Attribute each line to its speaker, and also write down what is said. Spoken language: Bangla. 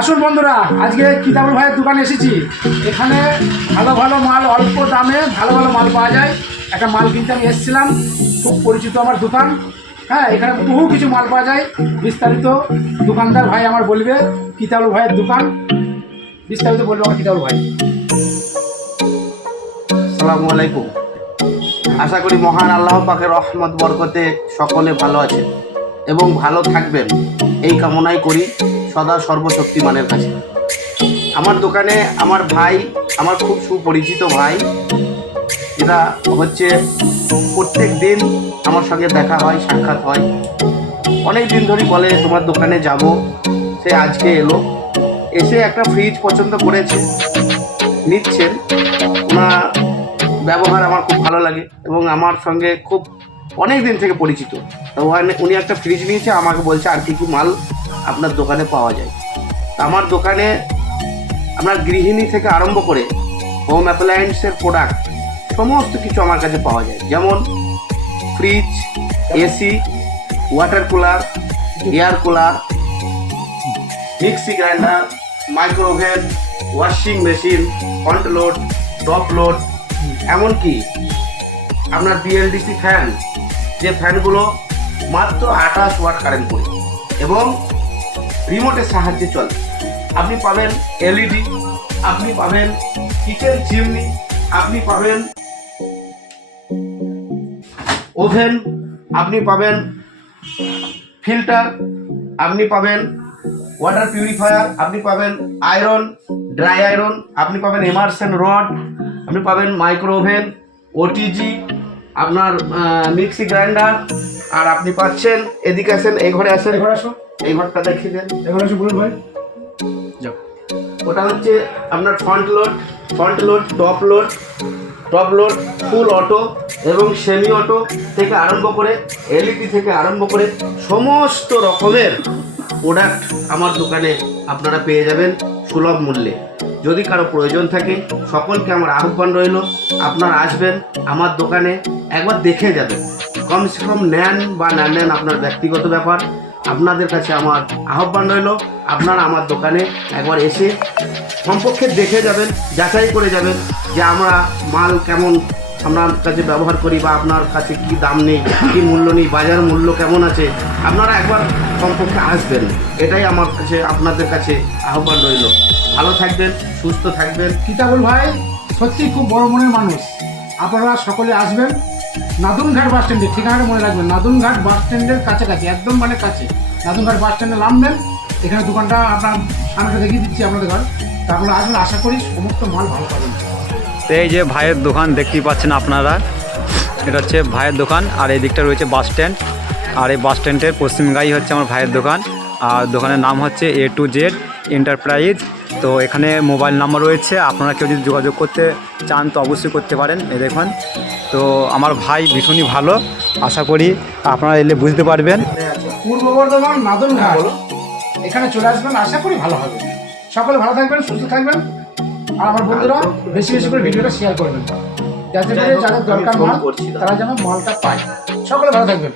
Speaker 1: আসুন বন্ধুরা, আজকে কিতাবুল ভাইয়ের দোকানে এসেছি। এখানে ভালো ভালো মাল, অল্প দামে ভালো ভালো মাল পাওয়া যায়। একটা মাল কিনতে আমি এসেছিলাম, খুব পরিচিত আমার দোকান। হ্যাঁ এখানে বহু কিছু মাল পাওয়া যায়। বিস্তারিত দোকানদার ভাই আমার বলবে, কিতাবুল ভাইয়ের দোকান। বিস্তারিত বলবে আমার কিতাবুল ভাই।
Speaker 2: আসসালামু আলাইকুম। আশা করি মহান আল্লাহ পাকের রহমত, বরকতে সকলে ভালো আছেন এবং ভালো থাকবেন। এই কামনাই করি সদা সর্বশক্তিমানের কাছে। আমার দোকানে আমার ভাই, আমার খুব সুপরিচিত ভাই, এরা হচ্ছে প্রত্যেক দিন আমার সঙ্গে দেখা হয়, সাক্ষাৎ হয়। অনেক দিন ধরে বলে, তোমার দোকানে যাব। সে আজকে এলো। এসে একটা ফ্রিজ পছন্দ করেছে। নিচ্ছেন। ওনার ব্যবহার আমার খুব ভালো লাগে এবং আমার সঙ্গে খুব অনেক দিন থেকে পরিচিত। তো ওখানে উনি একটা ফ্রিজ নিয়েছে, আমাকে বলছে, আর কি কি মাল আপনার দোকানে পাওয়া যায়। আমার দোকানে আপনার গৃহিণী থেকে আরম্ভ করে হোম অ্যাপ্লায়েন্সের প্রোডাক্ট সমস্ত কিছু আমার কাছে পাওয়া যায়। যেমন fridge AC water cooler air cooler mixie grinder micro oven washing machine front load top load এমনকি আপনার বিএলডিসি ফ্যান যে ফ্যানগুলো মাত্র আঠাশ ওয়াট কারেন্ট করে এবং রিমোটের সাহায্যে চলে। আপনি পাবেন এলইডি আপনি পাবেন কিচেন চিমনি আপনি পাবেন ওভেন আপনি পাবেন ফিল্টার আপনি পাবেন ওয়াটার পিউরিফায়ার আপনি পাবেন আয়রন ড্রাই আয়রন আপনি পাবেন এমারসেন রড আপনি পাবেন মাইক্রো ওভেন ওটিজি আপনার মিক্সি গ্রাইন্ডার আর আপনি পাচ্ছেন এদিকে আসেন এই ঘরে আসেন।
Speaker 1: আসো।
Speaker 2: এই ঘরটা দেখিয়ে দেন।
Speaker 1: এবার আসো বলুন ভাই। যাও।
Speaker 2: ওটা হচ্ছে আপনার front load front load top load top load full auto এবং সেমি অটো থেকে আরম্ভ করে এলইডি থেকে আরম্ভ করে সমস্ত রকমের প্রোডাক্ট আমার দোকানে আপনারা পেয়ে যাবেন। সুলভ মূল্যে। যদি কারও প্রয়োজন থাকে, সকলকে আমার আহ্বান রইল। আপনারা আসবেন আমার দোকানে, একবার দেখে যাবেন। কমসে কম নেন বা না নেন আপনার ব্যক্তিগত ব্যাপার। আপনাদের কাছে আমার আহ্বান রইল। আপনারা আমার দোকানে একবার এসে সম্পর্কে দেখে যাবেন, যাচাই করে যাবেন যে আমরা মাল কেমন আপনার কাছে ব্যবহার করি বা আপনার কাছে কি দাম নেই, কি মূল্য নেই, বাজার মূল্য কেমন আছে, আপনারা একবার সম্পর্কে আসবেন। এটাই আমার কাছে, আপনাদের কাছে আহ্বান রইল। ভালো থাকবেন, সুস্থ থাকবেন।
Speaker 1: কিতাবুল ভাই সত্যি খুব বড় মনের মানুষ। আপনারা সকলে আসবেন। নাদুনঘাট বাস স্ট্যান্ডে ঠিকানাটা মনে রাখবেন। নাদুনঘাট বাস স্ট্যান্ডের কাছাকাছি, একদম মানে কাছে। নাদুনঘাট বাস স্ট্যান্ডে নামবেন। এখানে দোকানটা আপনার সামনে দেখিয়ে দিচ্ছি আপনাদের ঘর। তা আপনারা আসবেন, আশা করি সমস্ত মাল ভালো পাবেন।
Speaker 3: তো এই যে ভাইয়ের দোকান দেখতেই পাচ্ছেন আপনারা। এটা হচ্ছে ভাইয়ের দোকান, আর এই দিকটা রয়েছে বাস স্ট্যান্ড। আর এই বাস স্ট্যান্ডের পশ্চিম গাই হচ্ছে আমার ভাইয়ের দোকান, আর দোকানের নাম হচ্ছে এ টু জেড এন্টারপ্রাইজ তো এখানে মোবাইল নাম্বার রয়েছে, আপনারা কেউ যদি যোগাযোগ করতে চান তো অবশ্যই করতে পারেন, এই দেখুন। তো আমার ভাই ভীষণই ভালো, আশা করি আপনারা এলে বুঝতে পারবেন।
Speaker 1: পূর্ব বর্ধমান এখানে চলে আসবেন, আশা করি ভালো হবে। সকলে ভালো থাকবেন, সুস্থ থাকবেন। আর আমার বন্ধুরা বেশি বেশি করে ভিডিওটা শেয়ার করবেন। যাতে করে যাদের দরকার মাল তারা যেন মালটা পায়। সকলে ভালো থাকবেন।